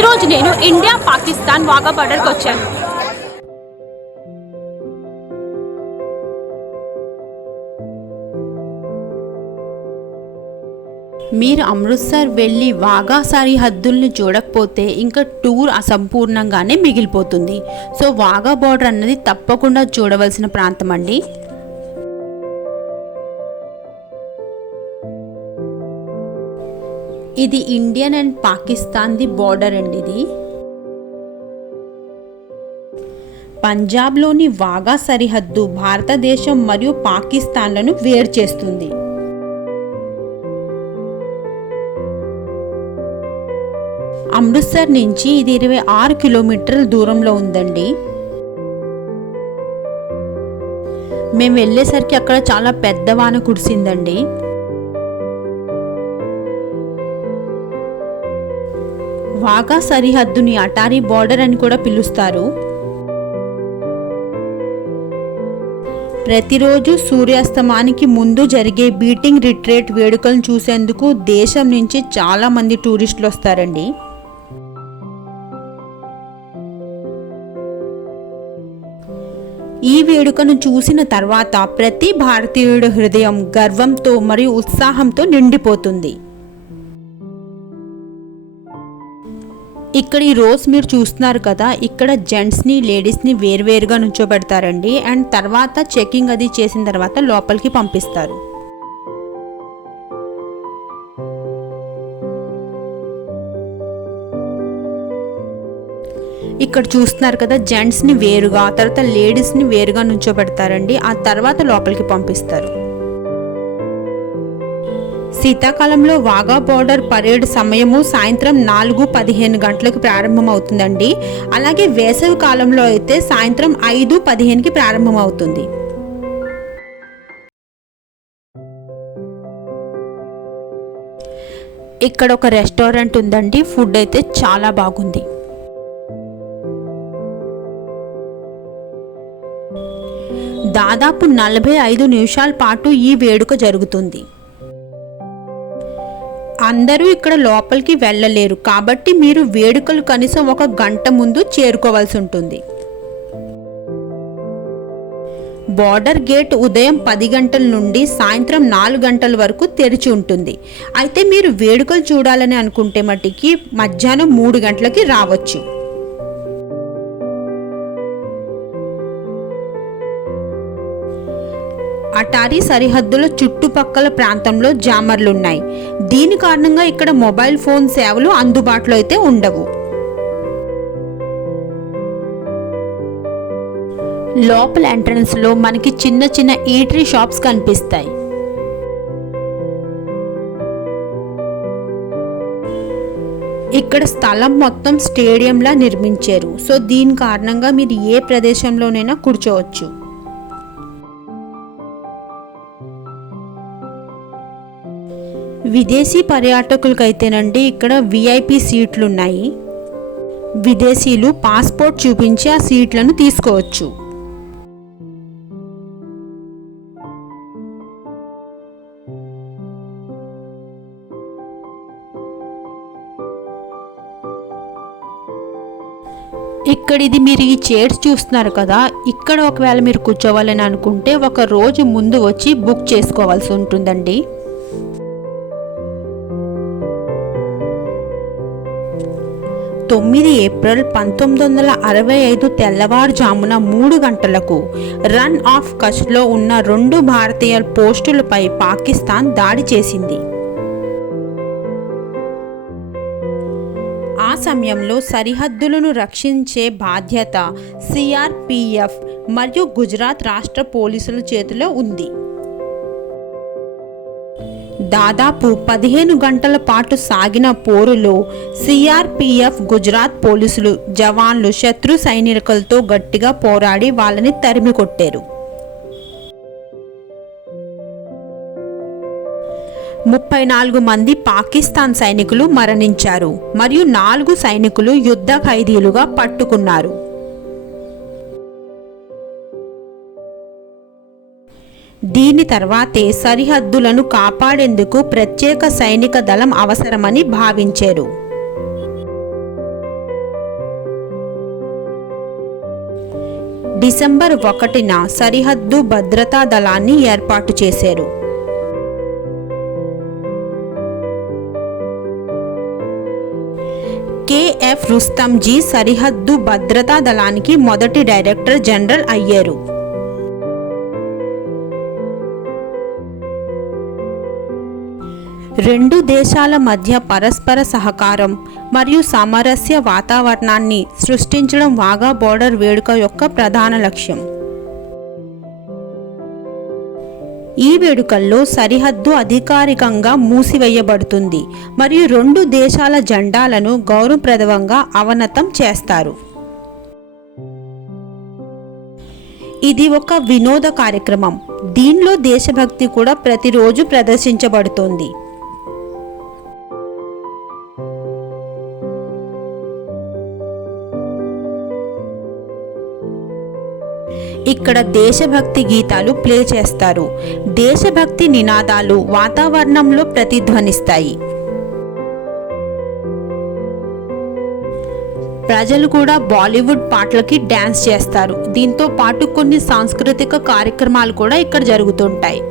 ఈరోజు నేను ఇండియా పాకిస్తాన్ వాఘా బార్డర్కి వచ్చాను. మీరు అమృత్సర్ వెళ్ళి వాఘా సరిహద్దుల్ని చూడకపోతే ఇంకా టూర్ అసంపూర్ణంగానే మిగిలిపోతుంది. సో వాఘా బార్డర్ అన్నది తప్పకుండా చూడవలసిన ప్రాంతం అండి. ఇది Indian and Pakistan the border అండి. ఇది పంజాబ్లోని వాఘా సరిహద్దు భారతదేశం మరియు పాకిస్తాన్లను వేరు చేస్తుంది. అమృత్సర్ నుంచి ఇది 26 కిలోమీటర్ల దూరంలో ఉందండి. మేము వెళ్ళేసరికి అక్కడ చాలా పెద్ద వాన కురిసిందండి. వాఘా సరిహద్దుని అటారీ బార్డర్ అని కూడా పిలుస్తారు. ప్రతిరోజు సూర్యాస్తమానికి ముందు జరిగే బీటింగ్ రిట్రీట్ వేడుకలను చూసేందుకు దేశం నుంచి చాలా మంది టూరిస్టులు వస్తారండి. ఈ వేడుకను చూసిన తర్వాత ప్రతి భారతీయుడి హృదయం గర్వంతో మరియు ఉత్సాహంతో నిండిపోతుంది. ఇక్కడ ఈ రోజు మీరు చూస్తున్నారు కదా, ఇక్కడ జెంట్స్ని లేడీస్ని వేరువేరుగా నుంచోబెడతారండి. అండ్ తర్వాత చెకింగ్ అది చేసిన తర్వాత లోపలికి పంపిస్తారు. ఇక్కడ చూస్తున్నారు కదా, జెంట్స్ని వేరుగా, తర్వాత లేడీస్ని వేరుగా నుంచోబెడతారండి. ఆ తర్వాత లోపలికి పంపిస్తారు. శీతాకాలంలో వాఘా బార్డర్ పరేడ్ సమయము సాయంత్రం 4:15 గంటలకు ప్రారంభం అవుతుందండి. అలాగే వేసవి కాలంలో అయితే సాయంత్రం 5:15కి ప్రారంభం అవుతుంది. ఇక్కడ ఒక రెస్టారెంట్ ఉందండి. ఫుడ్ అయితే చాలా బాగుంది. దాదాపు 45 నిమిషాల పాటు ఈ వేడుక జరుగుతుంది. అందరూ ఇక్కడ లోపలికి వెళ్ళలేరు కాబట్టి మీరు వేడుకలు కనీసం 1 గంట ముందు చేరుకోవాల్సి ఉంటుంది. బార్డర్ గేట్ ఉదయం 10 గంటల నుండి సాయంత్రం 4 గంటల వరకు తెరిచి ఉంటుంది. అయితే మీరు వేడుకలు చూడాలని అనుకుంటే మట్టికి మధ్యాహ్నం 3 గంటలకి రావచ్చు. అటారీ సరిహద్దుల చుట్టుపక్కల ప్రాంతంలో జామర్లున్నాయి. దీని కారణంగా ఇక్కడ మొబైల్ ఫోన్ సేవలు అందుబాటులో అయితే ఉండవు. లోపల ఎంట్రన్స్ లో మనకి చిన్న చిన్న ఈటరీ షాప్స్ కనిపిస్తాయి. ఇక్కడ స్థలం మొత్తం స్టేడియంలా నిర్మించారు. సో దీని కారణంగా మీరు ఏ ప్రదేశంలోనైనా కూర్చోవచ్చు. విదేశీ పర్యాటకులకైతేనండి ఇక్కడ విఐపి సీట్లు ఉన్నాయి. విదేశీయులు పాస్పోర్ట్ చూపించి ఆ సీట్లను తీసుకోవచ్చు. ఇక్కడ ఇది మీరు ఈ చైర్స్ చూస్తున్నారు కదా, ఇక్కడ ఒకవేళ మీరు కూర్చోవాలని అనుకుంటే 1 రోజు ముందు వచ్చి బుక్ చేసుకోవాల్సి ఉంటుందండి. 9 ఏప్రిల్ 1965 తెల్లవారుజామున 3 గంటలకు రన్ ఆఫ్ కచ్లో ఉన్న 2 భారతీయ పోస్టులపై పాకిస్తాన్ దాడి చేసింది. ఆ సమయంలో సరిహద్దులను రక్షించే బాధ్యత సిఆర్పిఎఫ్ మరియు గుజరాత్ రాష్ట్ర పోలీసుల చేతిలో ఉంది. దాదాపు 15 గంటల పాటు సాగిన పోరులో సిఆర్పిఎఫ్ గుజరాత్ పోలీసులు జవాన్లు శత్రు సైనికులతో గట్టిగా పోరాడి వాళ్ళని తరిమి కొట్టారు. 34 మంది పాకిస్తాన్ సైనికులు మరణించారు మరియు 4 సైనికులు యుద్ధ ఖైదీలుగా పట్టుకున్నారు. దీని తర్వాతే సరిహద్దులను కాపాడేందుకు ప్రత్యేక సైనిక దళం అవసరమని భావించారు. డిసెంబర్ 1న సరిహద్దు భద్రతా దళాన్ని ఏర్పాటు చేశారు. కేఎఫ్ రుస్తంజీ సరిహద్దు భద్రతా దళానికి మొదటి డైరెక్టర్ జనరల్ అయ్యారు. రెండు దేశాల మధ్య పరస్పర సహకారం మరియు సామరస్య వాతావరణాన్ని సృష్టించడం వాఘా బోర్డర్ వేడుక యొక్క ప్రధాన లక్ష్యం. ఈ వేడుకల్లో సరిహద్దు అధికారికంగా మూసివేయబడుతుంది మరియు రెండు దేశాల జెండాలను గౌరవప్రదంగా అవనతం చేస్తారు. ఇది ఒక వినోద కార్యక్రమం. దీనిలో దేశభక్తి కూడా ప్రతిరోజు ప్రదర్శించబడుతుంది. ఇక్కడ దేశభక్తి గీతాలు ప్లే చేస్తారు. దేశభక్తి నినాదాలు వాతావరణంలో ప్రతిధ్వనిస్తాయి. ప్రజలు కూడా బాలీవుడ్ పాటలకి డ్యాన్స్ చేస్తారు. దీంతో పాటు కొన్ని సాంస్కృతిక కార్యక్రమాలు కూడా ఇక్కడ జరుగుతుంటాయి.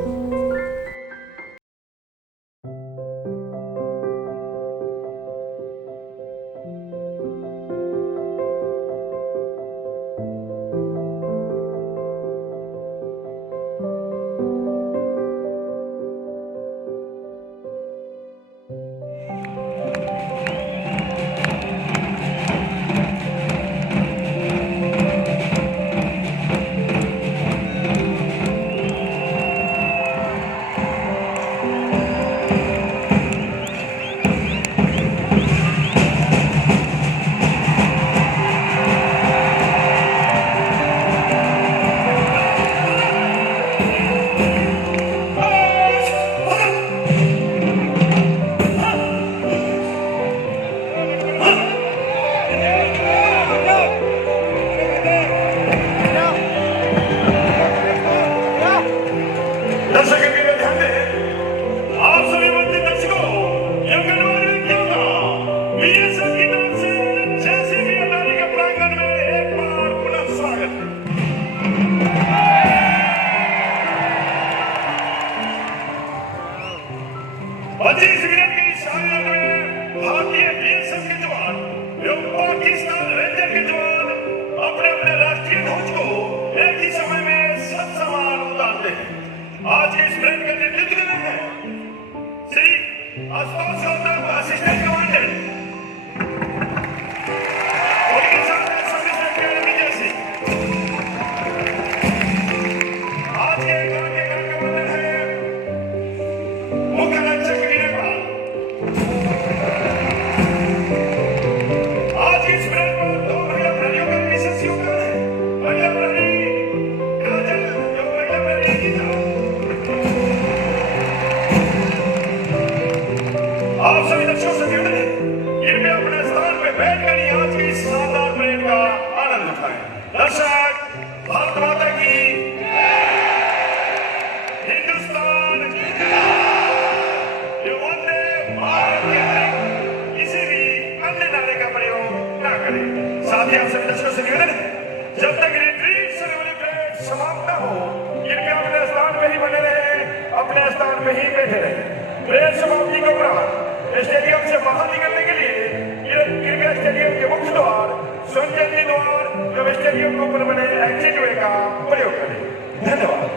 स्टेडियम से बाहर निकलने के लिए ये क्रिकेट स्टेडियम के मुख्य द्वार संजय द्वार जो स्टेडियम के ऊपर बने एग्जिट वे का प्रयोग करें। धन्यवाद।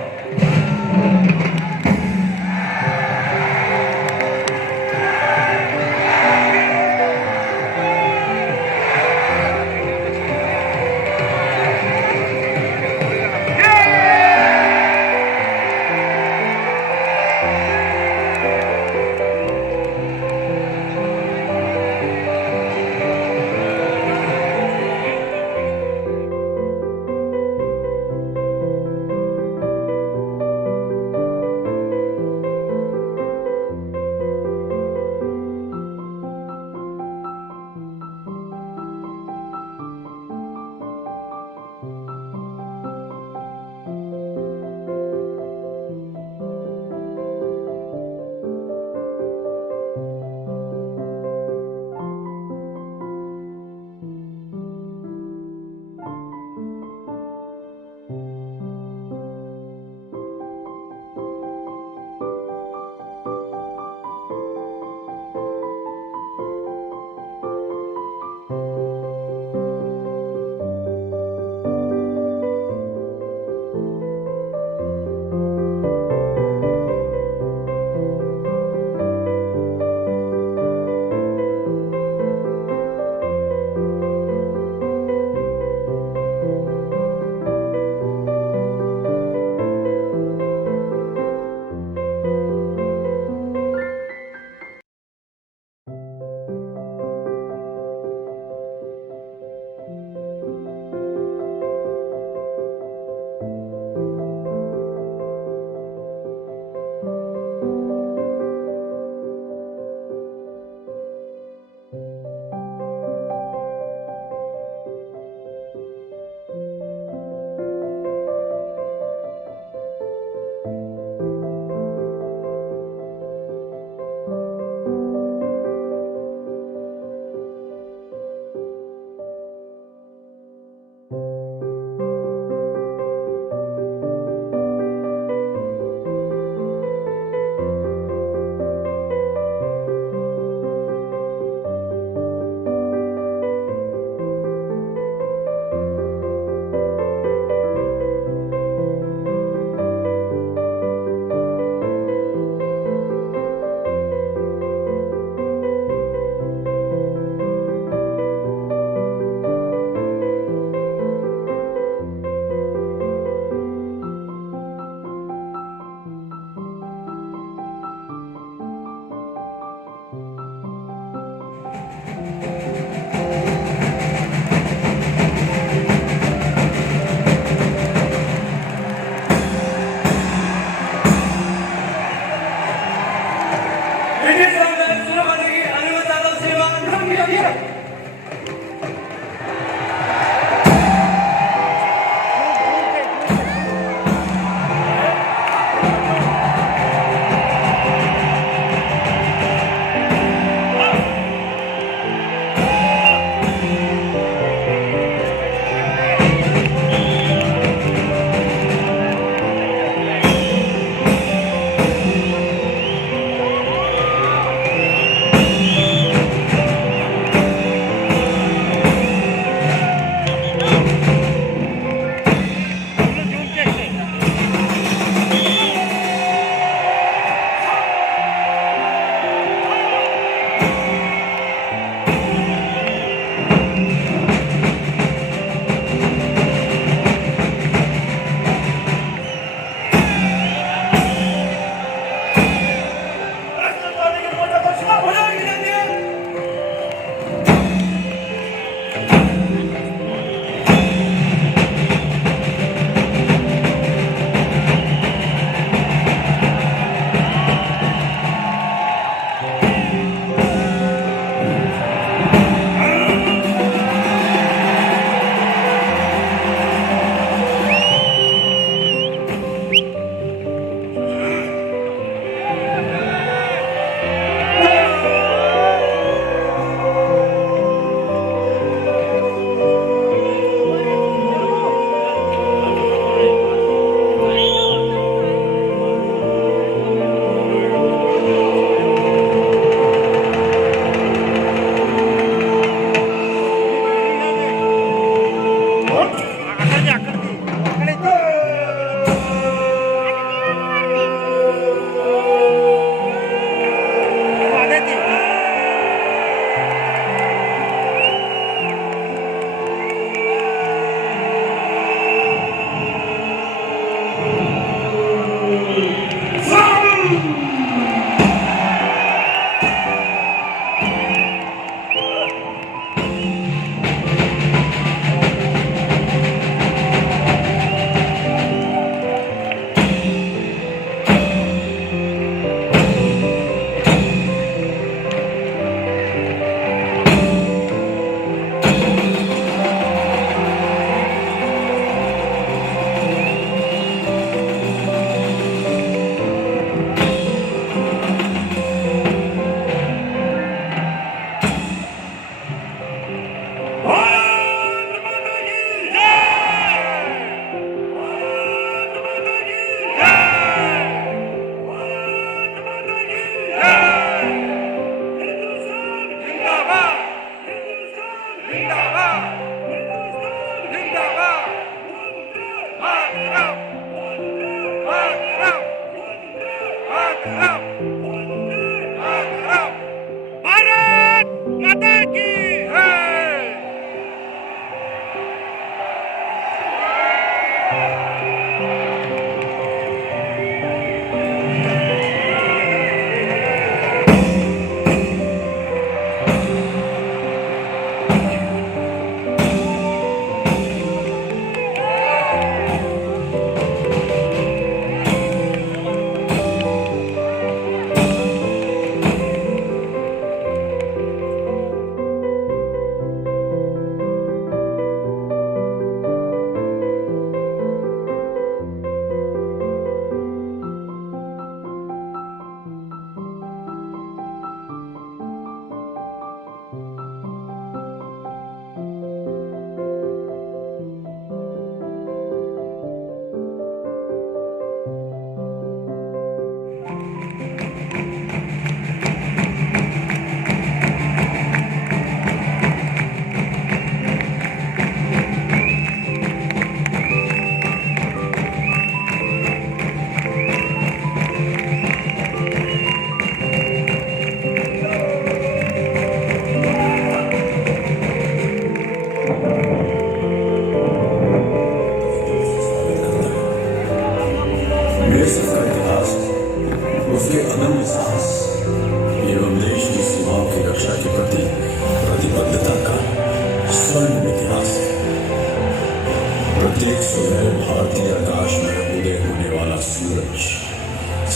सुनहरे भारतीय आकाश में उदय होने वाला सूरज,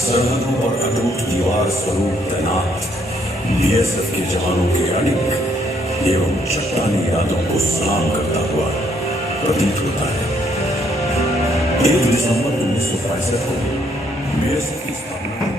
सरहदों पर अटूट दीवार स्वरूप तैनात बीएसएफ के जवानों के अडिग एवं चट्टानी इरादों को सलाम करता हुआ प्रतीत होता है। 1 दिसंबर 1965 को बीएसएफ की स्थापना